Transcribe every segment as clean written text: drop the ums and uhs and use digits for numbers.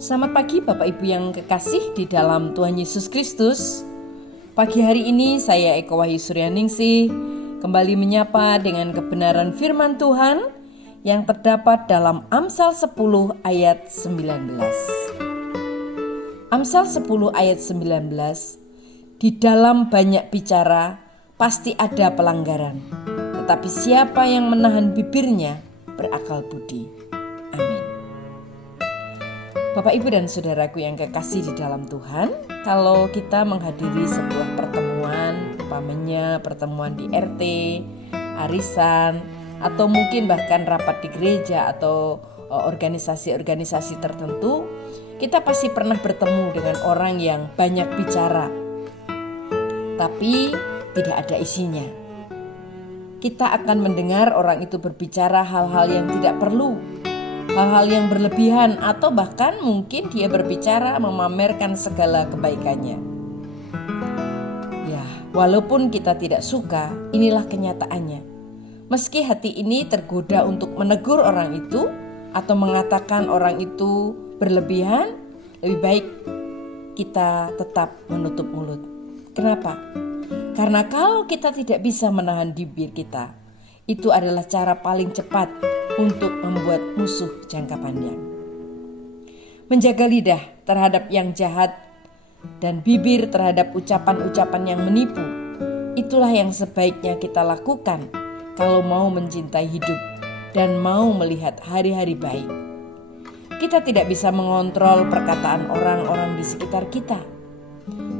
Selamat pagi Bapak Ibu yang kekasih di dalam Tuhan Yesus Kristus. Pagi hari ini saya Eko Wahyu Suryaningsih kembali menyapa dengan kebenaran firman Tuhan yang terdapat dalam Amsal 10 ayat 19. Amsal 10 ayat 19, di dalam banyak bicara pasti ada pelanggaran, tetapi siapa yang menahan bibirnya berakal budi. Amin. Bapak, Ibu, dan saudaraku yang kekasih di dalam Tuhan, kalau kita menghadiri sebuah pertemuan, umpamanya pertemuan di RT, arisan, atau mungkin bahkan rapat di gereja atau organisasi-organisasi tertentu, kita pasti pernah bertemu dengan orang yang banyak bicara, tapi tidak ada isinya. Kita akan mendengar orang itu berbicara hal-hal yang tidak perlu, hal-hal yang berlebihan, atau bahkan mungkin dia berbicara memamerkan segala kebaikannya. Ya, walaupun kita tidak suka, inilah kenyataannya. Meski hati ini tergoda untuk menegur orang itu atau mengatakan orang itu berlebihan, lebih baik kita tetap menutup mulut. Kenapa? Karena kalau kita tidak bisa menahan bibir kita, itu adalah cara paling cepat untuk membuat musuh jangka panjang. Menjaga lidah terhadap yang jahat dan bibir terhadap ucapan-ucapan yang menipu, itulah yang sebaiknya kita lakukan kalau mau mencintai hidup dan mau melihat hari-hari baik. Kita tidak bisa mengontrol perkataan orang-orang di sekitar kita,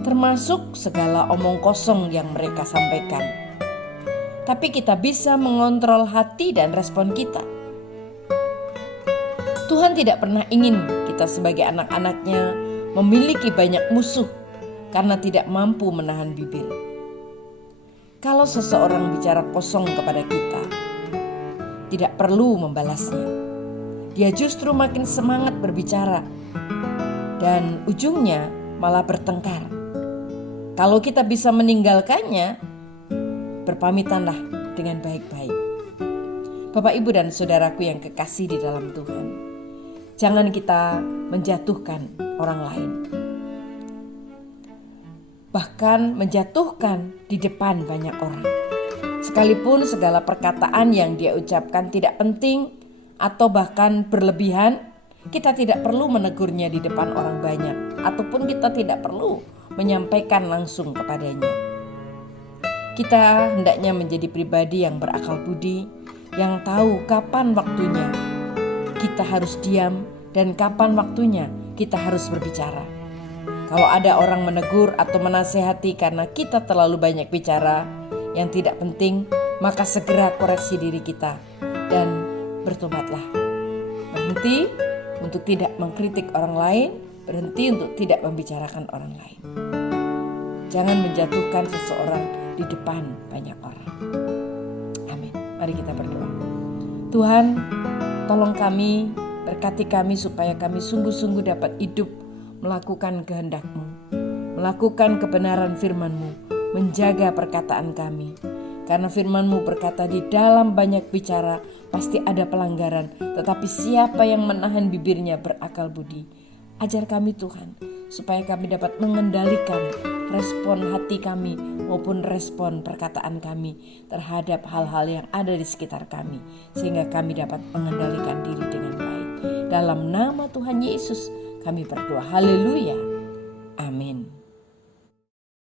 termasuk segala omong kosong yang mereka sampaikan. Tapi kita bisa mengontrol hati dan respon kita. Tuhan tidak pernah ingin kita sebagai anak-anaknya memiliki banyak musuh karena tidak mampu menahan bibir. Kalau seseorang bicara kosong kepada kita, tidak perlu membalasnya. Dia justru makin semangat berbicara dan ujungnya malah bertengkar. Kalau kita bisa meninggalkannya, berpamitanlah dengan baik-baik. Bapak, Ibu, dan saudaraku yang kekasih di dalam Tuhan, jangan kita menjatuhkan orang lain, bahkan menjatuhkan di depan banyak orang. Sekalipun segala perkataan yang dia ucapkan tidak penting atau bahkan berlebihan, kita tidak perlu menegurnya di depan orang banyak, ataupun kita tidak perlu menyampaikan langsung kepadanya. Kita hendaknya menjadi pribadi yang berakal budi, yang tahu kapan waktunya kita harus diam dan kapan waktunya kita harus berbicara. Kalau ada orang menegur atau menasehati karena kita terlalu banyak bicara yang tidak penting, maka segera koreksi diri kita dan bertobatlah. Berhenti untuk tidak mengkritik orang lain, berhenti untuk tidak membicarakan orang lain. Jangan menjatuhkan seseorang di depan banyak orang. Amin. Mari kita berdoa. Tuhan, tolong kami, berkati kami supaya kami sungguh-sungguh dapat hidup melakukan kehendak-Mu, melakukan kebenaran firman-Mu, menjaga perkataan kami. Karena firman-Mu berkata di dalam banyak bicara pasti ada pelanggaran, tetapi siapa yang menahan bibirnya berakal budi. Ajar kami Tuhan, supaya kami dapat mengendalikan respon hati kami maupun respon perkataan kami terhadap hal-hal yang ada di sekitar kami, sehingga kami dapat mengendalikan diri dengan baik. Dalam nama Tuhan Yesus kami berdoa. Haleluya. Amin.